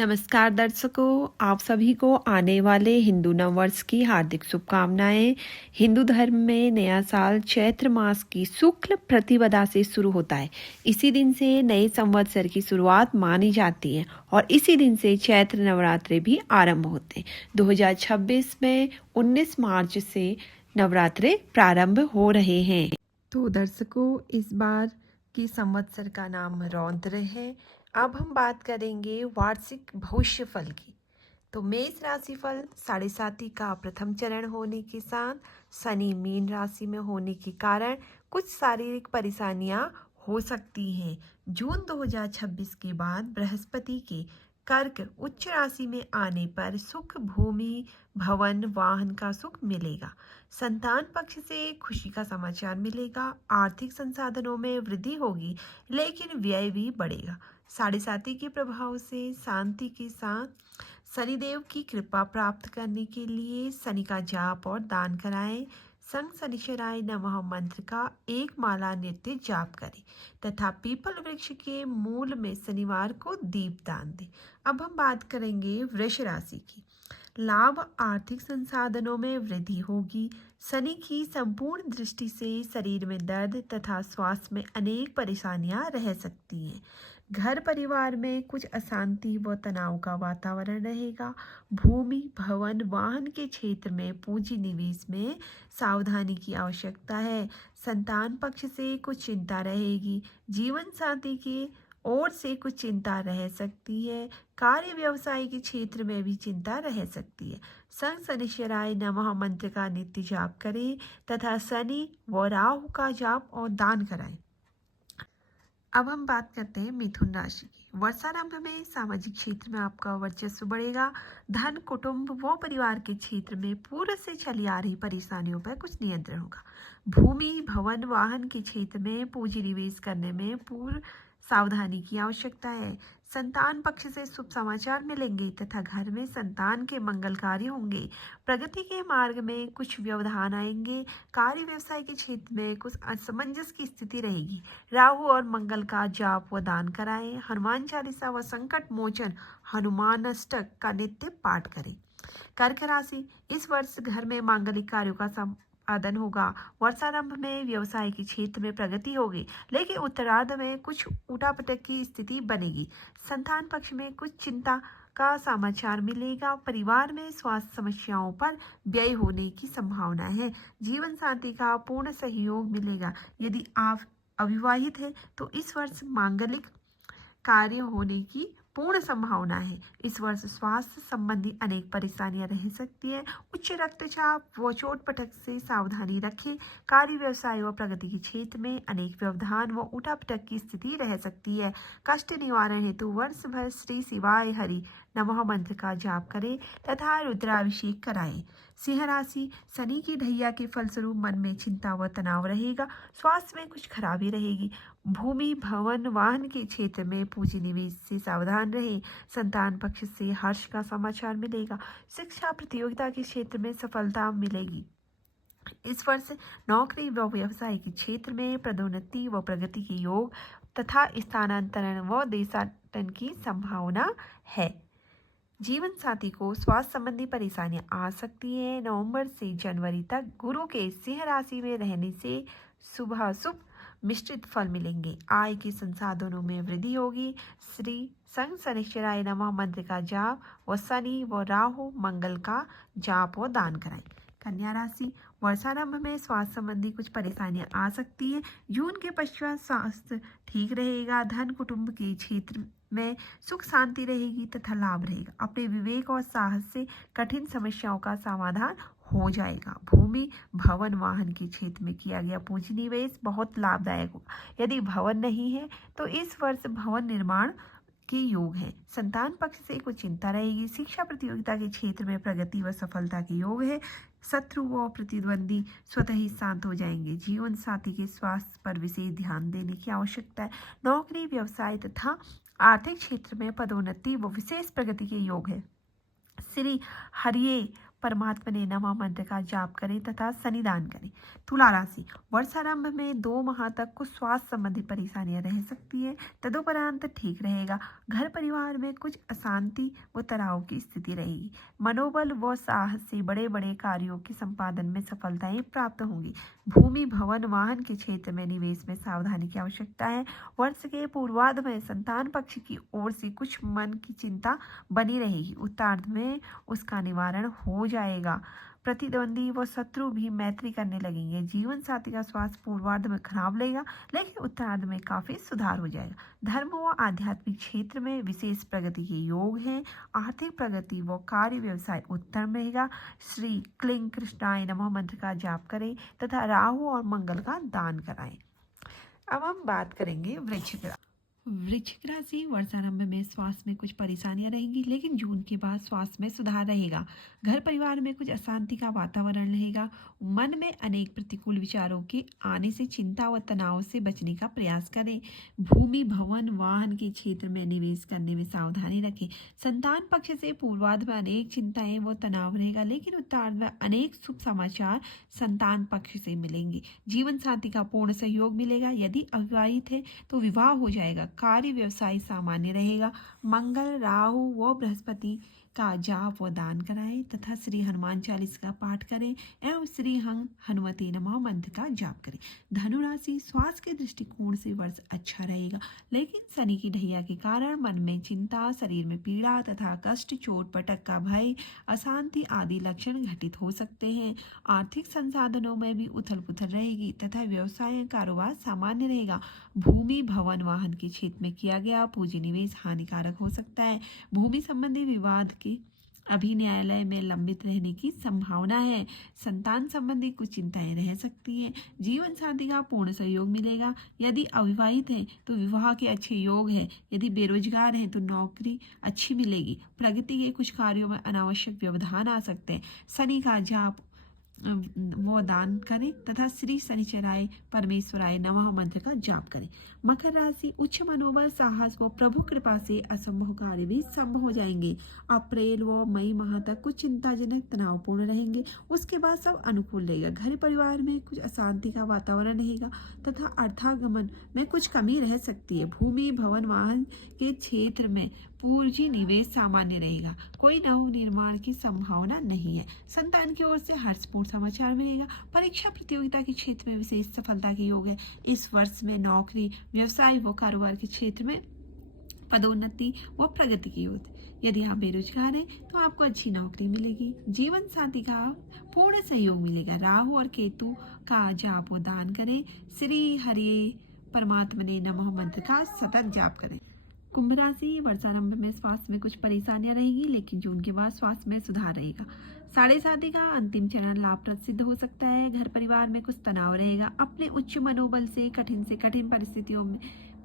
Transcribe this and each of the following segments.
नमस्कार दर्शकों, आप सभी को आने वाले हिंदू नववर्ष की हार्दिक शुभकामनाएं। हिंदू धर्म में नया साल चैत्र मास की शुक्ल प्रतिपदा से शुरू होता है। इसी दिन से नए संवत्सर की शुरुआत मानी जाती है और इसी दिन से चैत्र नवरात्रे भी आरंभ होते हैं। 2026 में 19 मार्च से नवरात्रे प्रारंभ हो रहे हैं। तो दर्शकों, इस बार की संवत्सर का नाम रौद्र है। अब हम बात करेंगे वार्षिक भविष्य फल की। तो मेष राशि फल साढ़े साथी का प्रथम चरण होने के साथ शनि मीन राशि में होने के कारण कुछ शारीरिक परेशानियां हो सकती हैं। जून 2026 के बाद बृहस्पति के कर्क उच्च राशि में आने पर सुख, भूमि, भवन, वाहन का सुख मिलेगा। संतान पक्ष से खुशी का समाचार मिलेगा। आर्थिक संसाधनों में वृद्धि होगी, लेकिन व्यय भी बढ़ेगा। साढ़े साथी के प्रभाव से शांति के साथ शनिदेव की कृपा प्राप्त करने के लिए शनि का जाप और दान कराएं। संग शनिश्चराय नमः मंत्र का एक माला नित्य जाप करें तथा पीपल वृक्ष के मूल में शनिवार को दीप दान दें। अब हम बात करेंगे वृष राशि की। लाभ, आर्थिक संसाधनों में वृद्धि होगी। शनि की संपूर्ण दृष्टि से शरीर में दर्द तथा स्वास्थ्य में अनेक परेशानियां रह सकती हैं। घर परिवार में कुछ अशांति व तनाव का वातावरण रहेगा। भूमि, भवन, वाहन के क्षेत्र में पूंजी निवेश में सावधानी की आवश्यकता है। संतान पक्ष से कुछ चिंता रहेगी। जीवन साथी के ओर से कुछ चिंता रह सकती है। कार्य व्यवसाय के क्षेत्र में भी चिंता रह सकती है। संग शनिश्चराय नमः मंत्र का नित्य जाप करें तथा शनि व राहु का जाप और दान कराएं। अब हम बात करते हैं मिथुन राशि की। वर्षारंभ में सामाजिक क्षेत्र में आपका वर्चस्व बढ़ेगा। धन, कुटुंब व परिवार के क्षेत्र में पूर्व से चली आ रही परेशानियों पर कुछ नियंत्रण होगा। भूमि, भवन, वाहन के क्षेत्र में पूंजी निवेश करने में पूर्व सावधानी की आवश्यकता है। संतान पक्ष से शुभ समाचार मिलेंगे तथा घर में संतान के मंगल कार्य होंगे। प्रगति के मार्ग में कुछ व्यवधान आएंगे। कार्य व्यवसाय के क्षेत्र में कुछ असमंजस की स्थिति रहेगी। राहु और मंगल का जाप व दान कराएं। हनुमान चालीसा व संकट मोचन हनुमान अष्टक का नित्य पाठ करें। कर्क राशि, इस वर्ष घर में मांगलिक कार्यों का संपादन होगा। वर्षारंभ में व्यवसाय के क्षेत्र में प्रगति होगी, लेकिन उत्तरार्ध में कुछ उठापटक की स्थिति बनेगी। संतान पक्ष में कुछ चिंता का समाचार मिलेगा। परिवार में स्वास्थ्य समस्याओं पर व्यय होने की संभावना है। जीवन साथी का पूर्ण सहयोग मिलेगा। यदि आप अविवाहित है तो इस वर्ष मांगलिक कार्य होने की पूर्ण संभावना है। इस वर्ष स्वास्थ्य संबंधी अनेक परेशानियां रह सकती है। उच्च रक्तचाप व चोट पटक से सावधानी रखें। कार्य व्यवसाय व प्रगति के क्षेत्र में अनेक व्यवधान व उठापटक की स्थिति रह सकती है। कष्ट निवारण हेतु वर्ष भर श्री शिवाय हरि नमः मंत्र का जाप करें तथा रुद्राभिषेक कराएं। सिंह राशि, शनि की ढैया के फलस्वरूप मन में चिंता व तनाव रहेगा। स्वास्थ्य में कुछ खराबी रहेगी। भूमि, भवन, वाहन के क्षेत्र में पूंजी निवेश से सावधान रहें। संतान पक्ष से हर्ष का समाचार मिलेगा। शिक्षा प्रतियोगिता के क्षेत्र में सफलता मिलेगी। इस वर्ष नौकरी व व्यवसाय के क्षेत्र में पदोन्नति व प्रगति के योग तथा स्थानांतरण व देशाटन की संभावना है। जीवन साथी को स्वास्थ्य संबंधी परेशानियां आ सकती है। नवंबर से जनवरी तक गुरु के सिंह राशि में रहने से शुभाशुभ मिश्रित फल मिलेंगे। आय के संसाधनों में वृद्धि होगी। श्री संग शनिश्चराय नमः मंत्र का जाप व शनि व राहु मंगल का जाप व दान कराएं। कन्या राशि, वर्षारंभ में स्वास्थ्य संबंधी कुछ परेशानियां आ सकती है। जून के पश्चात स्वास्थ्य ठीक रहेगा। धन, कुटुंब के क्षेत्र में सुख शांति रहेगी तथा लाभ रहेगा। अपने विवेक और साहस से कठिन समस्याओं का समाधान हो जाएगा। भूमि, भवन, वाहन के क्षेत्र में किया गया पूंजी निवेश बहुत लाभदायक होगा। यदि भवन नहीं है तो इस वर्ष भवन निर्माण के योग है। संतान पक्ष से कुछ चिंता रहेगी। शिक्षा प्रतियोगिता के क्षेत्र में प्रगति व सफलता के योग है। शत्रु व प्रतिद्वंदी स्वतः ही शांत हो जाएंगे। जीवन साथी के स्वास्थ्य पर विशेष ध्यान देने की आवश्यकता है। नौकरी, व्यवसाय तथा आर्थिक क्षेत्र में पदोन्नति व विशेष प्रगति के योग है। श्री हरिये परमात्मने नमः मंत्र का जाप करें तथा शनिदान करें। तुला राशि, वर्षारंभ में 2 माह तक कुछ स्वास्थ्य संबंधी परेशानियां रह सकती है, तदुपरांत ठीक रहेगा। घर परिवार में कुछ अशांति व तनाव की स्थिति रहेगी। मनोबल व साहस से बड़े बड़े कार्यों के संपादन में सफलताएं प्राप्त होंगी। भूमि भवन वाहन के क्षेत्र में निवेश में सावधानी की आवश्यकता है। वर्ष के पूर्वार्ध में संतान पक्ष की ओर से कुछ मन की चिंता बनी रहेगी। उत्तरार्ध में उसका निवारण हो जाएगा। प्रतिद्वंदी व शत्रु भी मैत्री करने लगेंगे। जीवन साथी का स्वास्थ्य पूर्वार्ध में खराब रहेगा, लेकिन उत्तरार्ध में काफी सुधार हो जाएगा। धर्म व आध्यात्मिक क्षेत्र में विशेष प्रगति के योग हैं। आर्थिक प्रगति व कार्य व्यवसाय उत्तम रहेगा। श्री क्लीं कृष्णाय नमः मंत्र का जाप करें तथा राहु और मंगल का दान कराएं। अब हम बात करेंगे वृश्चिक राशि। वृश्चिक राशि, वर्षारंभ में स्वास्थ्य में कुछ परेशानियां रहेंगी, लेकिन जून के बाद स्वास्थ्य में सुधार रहेगा। घर परिवार में कुछ अशांति का वातावरण रहेगा। मन में अनेक प्रतिकूल विचारों के आने से चिंता व तनाव से बचने का प्रयास करें। भूमि भवन वाहन के क्षेत्र में निवेश करने में सावधानी रखें। संतान पक्ष से पूर्वार्ध में अनेक चिंताएं व तनाव रहेगा, लेकिन उत्तरार्ध में अनेक शुभ समाचार संतान पक्ष से मिलेंगे। जीवन साथी का पूर्ण सहयोग मिलेगा। यदि अविवाहित है तो विवाह हो जाएगा। कार्य व्यवसाय सामान्य रहेगा। मंगल, राहु व बृहस्पति का जाप व दान कराएं तथा श्री हनुमान चालीसा का पाठ करें एवं श्री हनुमते नमः मंत्र का जाप करें। धनु राशि, स्वास्थ्य के दृष्टिकोण से वर्ष अच्छा रहेगा, लेकिन शनि की ढैया के कारण मन में चिंता, शरीर में पीड़ा तथा कष्ट, चोट पटक का भय, अशांति आदि लक्षण घटित हो सकते हैं। आर्थिक संसाधनों में भी उथल पुथल रहेगी तथा व्यवसाय कारोबार सामान्य रहेगा। भूमि भवन वाहन के क्षेत्र में किया गया पूंजी निवेश हानिकारक हो सकता है। भूमि संबंधी विवाद के अभी न्यायालय में लंबित रहने की संभावना है। संतान संबंधी कुछ चिंताएं रह सकती हैं। जीवन साथी का पूर्ण सहयोग मिलेगा। यदि अविवाहित हैं तो विवाह के अच्छे योग है। यदि बेरोजगार हैं तो नौकरी अच्छी मिलेगी। प्रगति के कुछ कार्यों में अनावश्यक व्यवधान आ सकते हैं। शनि का जाप वो दान करें तथा श्री शनिचराय परमेश्वराय नमः मंत्र का जाप करें। मकर राशि, उच्च मनोबल, साहस व प्रभु कृपा से असंभव कार्य भी संभव हो जाएंगे। अप्रैल व मई माह तक कुछ चिंताजनक तनावपूर्ण रहेंगे, उसके बाद सब अनुकूल रहेगा। घर परिवार में कुछ अशांति का वातावरण रहेगा तथा अर्थागमन में कुछ कमी रह सकती है। भूमि भवन वाहन के क्षेत्र में पूंजी निवेश सामान्य रहेगा। कोई नव निर्माण की संभावना नहीं है। संतान की ओर से हर्षपूर्ण समाचार मिलेगा। परीक्षा प्रतियोगिता के क्षेत्र में विशेष सफलता के योग है। इस वर्ष में नौकरी, व्यवसाय व कारोबार के क्षेत्र में पदोन्नति व प्रगति की योग। यदि आप बेरोजगार हैं तो आपको अच्छी नौकरी मिलेगी। जीवन साथी का पूर्ण सहयोग मिलेगा। राहु और केतु का जाप व दान करें। श्री हरि परमात्मने नमः मंत्र का सतत जाप करें। कुंभ राशि, वर्षारंभ में स्वास्थ्य में कुछ परेशानियां रहेंगी, लेकिन जून के बाद स्वास्थ्य में सुधार रहेगा। साढ़े साथी का अंतिम चरण लाभप्रद सिद्ध हो सकता है। घर परिवार में कुछ तनाव रहेगा। अपने उच्च मनोबल से कठिन परिस्थितियों में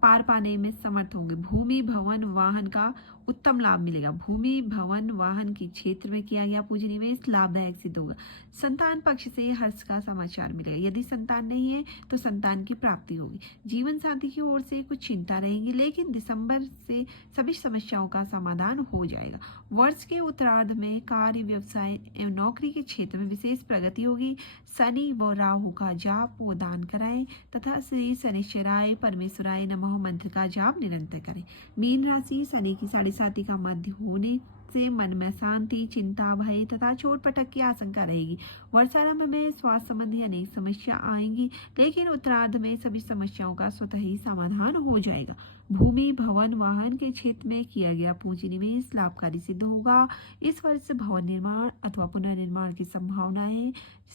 पार पाने में समर्थ होंगे। भूमि भवन वाहन का उत्तम लाभ मिलेगा। भूमि भवन वाहन के क्षेत्र में किया गया पूंजी निवेश लाभदायक सिद्ध होगा। संतान पक्ष से हर्ष का समाचार मिलेगा। यदि संतान नहीं है तो संतान की प्राप्ति होगी। जीवन साथी की ओर से कुछ चिंता रहेगी, लेकिन दिसंबर से सभी समस्याओं का समाधान हो जाएगा। वर्ष के उत्तरार्ध में कार्य व्यवसाय एवं नौकरी के क्षेत्र में विशेष प्रगति होगी। शनि व राहु का जाप व दान कराएं तथा श्री शनिश्चराय परमेश्वराय नमः मंत्र का जाप निरंतर करें। मीन राशि, शनि की साढ़े साथी का मध्य होने से मन में शांति, चिंता, भय तथा चोट पटक की आशंका रहेगी। वर्षारंभ में स्वास्थ्य संबंधी अनेक समस्या आएंगी, लेकिन उत्तरार्ध में सभी समस्याओं का स्वतः ही समाधान हो जाएगा। भूमि भवन वाहन के क्षेत्र में किया गया पूंजी निवेश लाभकारी सिद्ध होगा। इस वर्ष भवन निर्माण अथवा पुनर्निर्माण की संभावना है।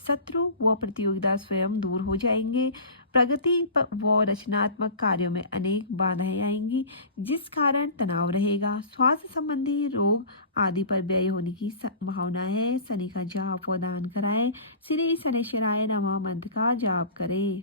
शत्रु व प्रतियोगिता स्वयं दूर हो जाएंगे। प्रगति व रचनात्मक कार्यों में अनेक बाधाएं आएंगी, जिस कारण तनाव रहेगा। स्वास्थ्य संबंधी रोग आदि पर व्यय होने की संभावना है। शनि का जाप व दान कराएं। श्री शनिश्चराय नमः मंत्र का जाप करें।